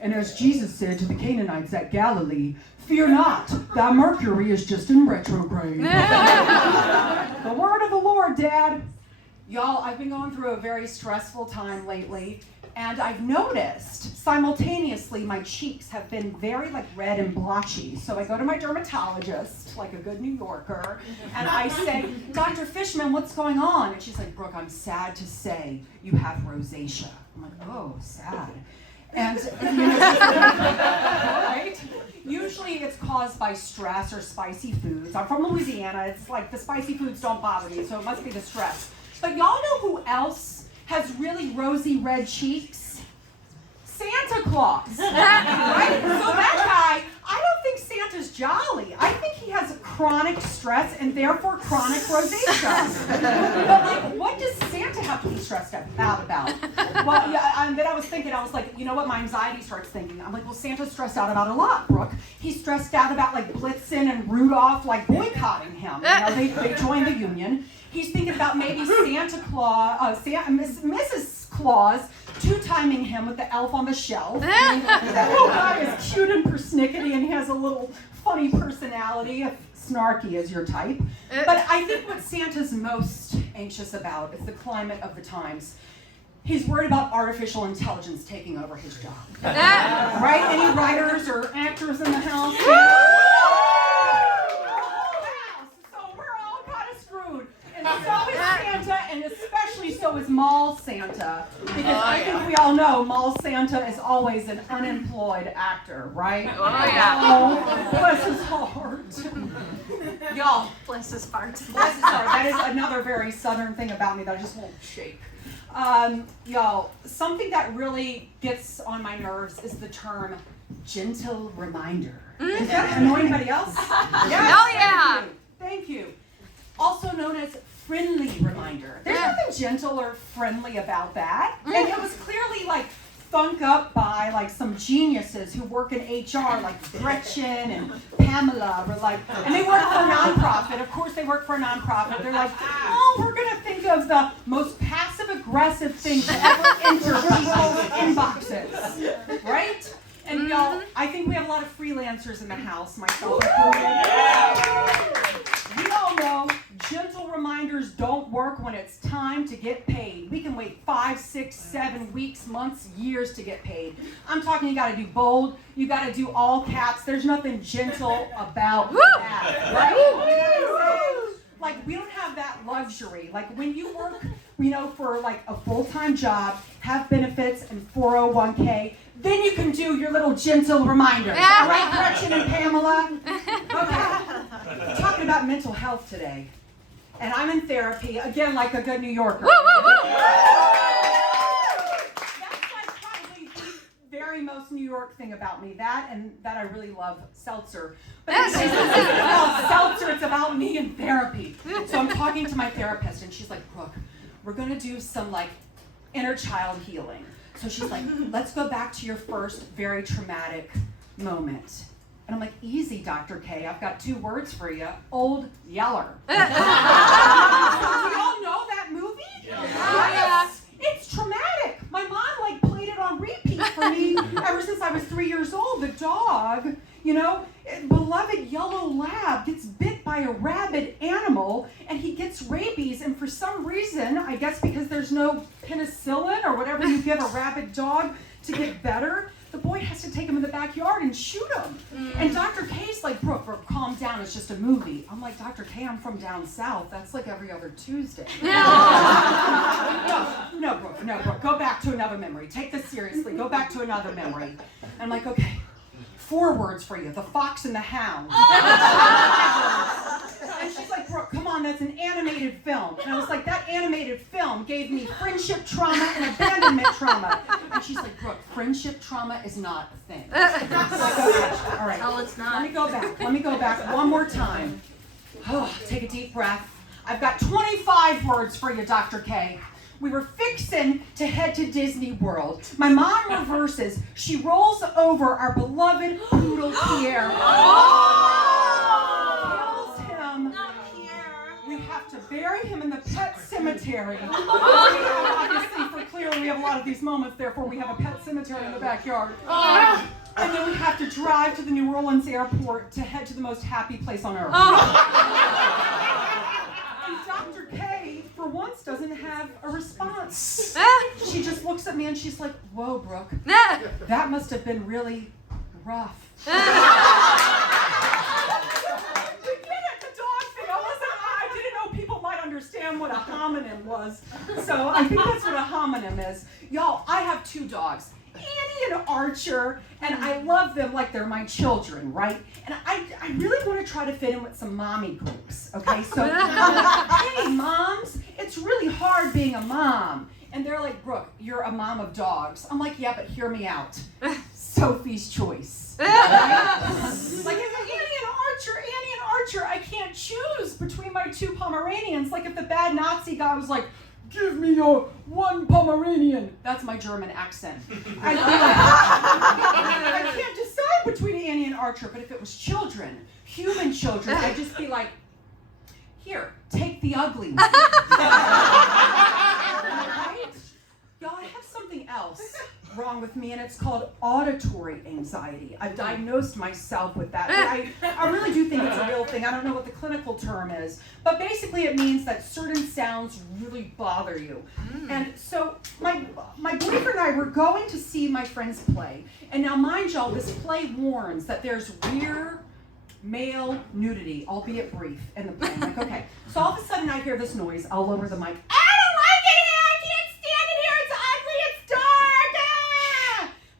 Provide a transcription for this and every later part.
And as Jesus said to the Canaanites at Galilee, fear not, thy Mercury is just in retrograde. The word of the Lord, Dad. Y'all, I've been going through a very stressful time lately, and I've noticed simultaneously my cheeks have been very red and blotchy. So I go to my dermatologist, like a good New Yorker, and I say, Dr. Fishman, what's going on? And she's like, Brooke, I'm sad to say you have rosacea. I'm like, oh, sad. And right? Usually it's caused by stress or spicy foods. I'm from Louisiana. It's like the spicy foods don't bother me, so it must be the stress. But y'all know who else has really rosy red cheeks? Santa Claus, right? So that guy, I don't think Santa's jolly. I think he has chronic stress and therefore chronic rosacea. But what does Santa have to be stressed out about? Well, yeah, and then I was thinking, I was like, you know what? My anxiety starts thinking. I'm like, well, Santa's stressed out about a lot, Brooke. He's stressed out about Blitzen and Rudolph boycotting him. They joined the union. He's thinking about maybe Santa Claus, Mrs. Claus, two-timing him with the elf on the shelf. That little guy is cute and persnickety and he has a little funny personality, if snarky is your type. But I think what Santa's most anxious about is the climate of the times. He's worried about artificial intelligence taking over his job. Right? Any writers or actors in the house? And so is Santa, and especially so is Mall Santa, because I think we all know Mall Santa is always an unemployed actor, right? Oh, bless his heart. Y'all, Bless his heart. bless his heart. That is another very Southern thing about me that I just won't shake. Y'all, something that really gets on my nerves is the term gentle reminder. Does that annoy anybody else? Yes. Oh, yeah. Thank you. Also known as friendly reminder. There's nothing gentle or friendly about that. And it was clearly thunk up by some geniuses who work in HR, like Gretchen and Pamela, and they work for a nonprofit. Of course they work for a nonprofit. They're like, oh, we're gonna think of the most passive aggressive thing to ever enter people's inboxes, right? And y'all, I think we have a lot of freelancers in the house, myself included. We all know gentle reminders don't work when it's time to get paid. We can wait 5, 6, 7 weeks, months, years to get paid. I'm talking you gotta do bold, you gotta do all caps. There's nothing gentle about that, right? You know what I'm saying? We don't have that luxury. When you work, for a full-time job, have benefits and 401k, then you can do your little gentle reminders. All right, Gretchen and Pamela? Okay. We're talking about mental health today. And I'm in therapy, again, like a good New Yorker. That's probably the very most New York thing about me. That and that I really love seltzer. But this isn't about seltzer, it's about me in therapy. So I'm talking to my therapist and she's like, Brooke, we're gonna do some inner child healing. So she's like, let's go back to your first very traumatic moment. And I'm like, easy, Dr. K. I've got 2 words for you. Old Yeller. Do y'all know that movie? Yes. It's traumatic. My mom played it on repeat for me ever since I was 3 years old. The dog, beloved yellow lab gets bit by a rabid animal and he gets rabies, and for some reason, I guess because there's no penicillin or whatever you give a rabid dog to get better, the boy has to take him in the backyard and shoot him. And Dr. K's like, Brooke, calm down, it's just a movie. I'm like, Dr. K, I'm from down south. That's every other Tuesday. No, Brooke, go back to another memory. Take this seriously, go back to another memory. And I'm like, okay, 4 words for you, The Fox and the Hound. And she's like, Brooke, come on, that's an animated film. And I was like, that animated film gave me friendship trauma and abandonment trauma. And she's like, Brooke, friendship trauma is not a thing. Like, all right. Oh, it's not. Let me go back one more time. Oh, take a deep breath. I've got 25 words for you, Dr. K. We were fixing to head to Disney World. My mom reverses. She rolls over our beloved poodle Pierre. Kills him. We have to bury him in the pet cemetery. Obviously, for clear year we have a lot of these moments, therefore we have a pet cemetery in the backyard. And then we have to drive to the New Orleans airport to head to the most happy place on earth. And Dr. K, for once, doesn't have a response. She just looks at me and she's like, whoa, Brooke, that must have been really rough. I didn't know people might understand what a homonym was. So I think that's what a homonym is. Y'all, I have 2 dogs. Annie and Archer, and I love them like they're my children, right? And I really want to try to fit in with some mommy groups, okay? So, hey, moms, it's really hard being a mom. And they're like, Brooke, you're a mom of dogs. I'm like, yeah, but hear me out. Sophie's choice. Right? Like, Annie and Archer, I can't choose between my 2 Pomeranians. Like, if the bad Nazi guy was like, give me your 1 Pomeranian. That's my German accent. I can't decide between Annie and Archer, but if it was children, human children, I'd just be like, here, take the ugly one. Right? Y'all, I have something else wrong with me, and it's called auditory anxiety. I've diagnosed myself with that. I really do think it's a real thing. I don't know what the clinical term is, but basically it means that certain sounds really bother you. And so my boyfriend and I were going to see my friends play, and now mind y'all, this play warns that there's rear male nudity, albeit brief, in the play. I'm like, okay. So all of a sudden I hear this noise. I'll lower the mic.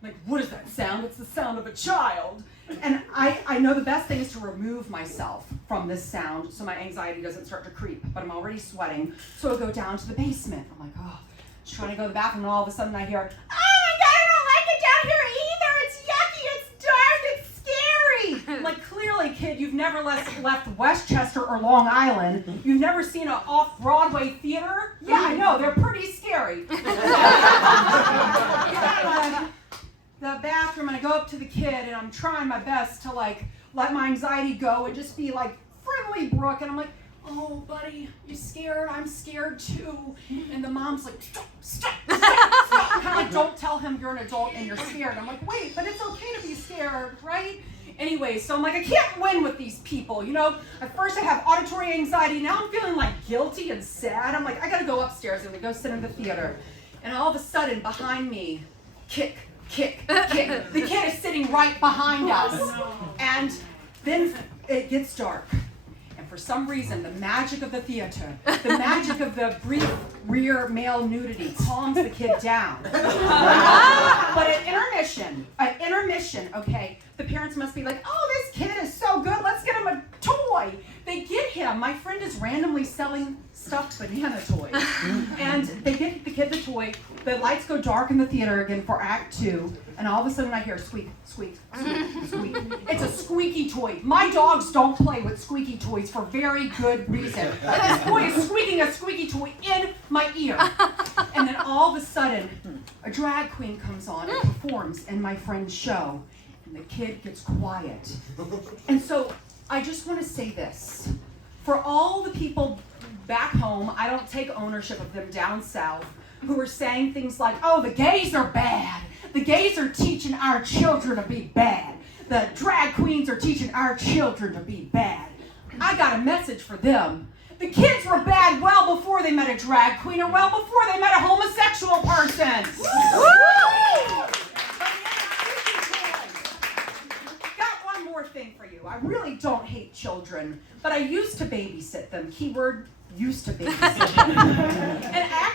Like, what is that sound? It's the sound of a child. And I know the best thing is to remove myself from this sound so my anxiety doesn't start to creep, but I'm already sweating. So I go down to the basement. I'm like, oh, just trying to go to the bathroom, and all of a sudden I hear, oh my God, I don't like it down here either. It's yucky, it's dark, it's scary. I'm like, clearly, kid, you've never left Westchester or Long Island. You've never seen an off-Broadway theater? Yeah, I know, they're pretty scary. The bathroom, and I go up to the kid, and I'm trying my best to like let my anxiety go and just be like friendly Brooke, and I'm like, oh buddy, you scared? I'm scared too. And the mom's like, stop. Kind of like, don't tell him you're an adult and you're scared. I'm like, wait, but it's okay to be scared, right? Anyway, so I'm like, I can't win with these people, you know? At first I have auditory anxiety, now I'm feeling like guilty and sad. I'm like, I gotta go upstairs and we go sit in the theater. And all of a sudden, behind me, kick. The kid is sitting right behind us. And then it gets dark. And for some reason, the magic of the theater, the magic of the brief rear male nudity calms the kid down. But at intermission, okay, the parents must be like, oh, this kid is so good, let's get him a toy. They get him. My friend is randomly selling stuffed banana toys. And they get the kid the toy. The lights go dark in the theater again for Act 2. And all of a sudden I hear squeak, squeak, squeak, squeak. It's a squeaky toy. My dogs don't play with squeaky toys for very good reason. But this boy is squeaking a squeaky toy in my ear. And then all of a sudden, a drag queen comes on and performs in my friend's show. And the kid gets quiet. And so I just want to say this. For all the people back home, I don't take ownership of them down south, who are saying things like, oh, the gays are bad. The gays are teaching our children to be bad. The drag queens are teaching our children to be bad. I got a message for them. The kids were bad well before they met a drag queen or well before they met a homosexual person. Got one more thing for you. I really don't hate children, but I used to babysit them. Keyword, used to babysit them. And I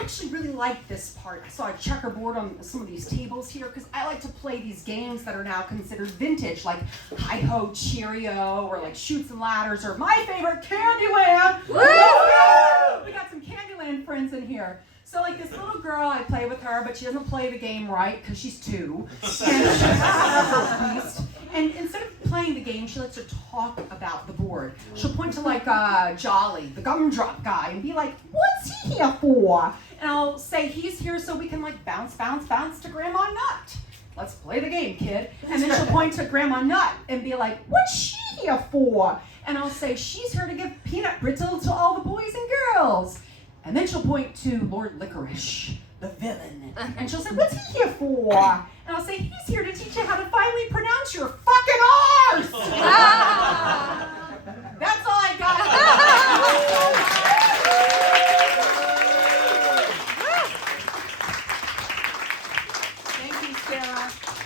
actually really like this part. I saw a checkerboard on some of these tables here because I like to play these games that are now considered vintage, like Hi-Ho Cheerio or like Chutes and Ladders or my favorite, Candyland. Woo! We got some Candyland friends in here. So like this little girl, I play with her, but she doesn't play the game right because she's 2. And instead of playing the game, she likes to talk about the board. She'll point to like Jolly, the gumdrop guy, and be like, what's he here for? And I'll say, he's here so we can like bounce to Grandma Nut. Let's play the game, kid. And then she'll point to Grandma Nut and be like, what's she here for? And I'll say, she's here to give peanut brittle to all the boys and girls. And then she'll point to Lord Licorice, the villain. And she'll say, what's he here for? And I'll say, he's here to teach you how to finally pronounce your fucking R's. That's all I got. Thank you, Sarah.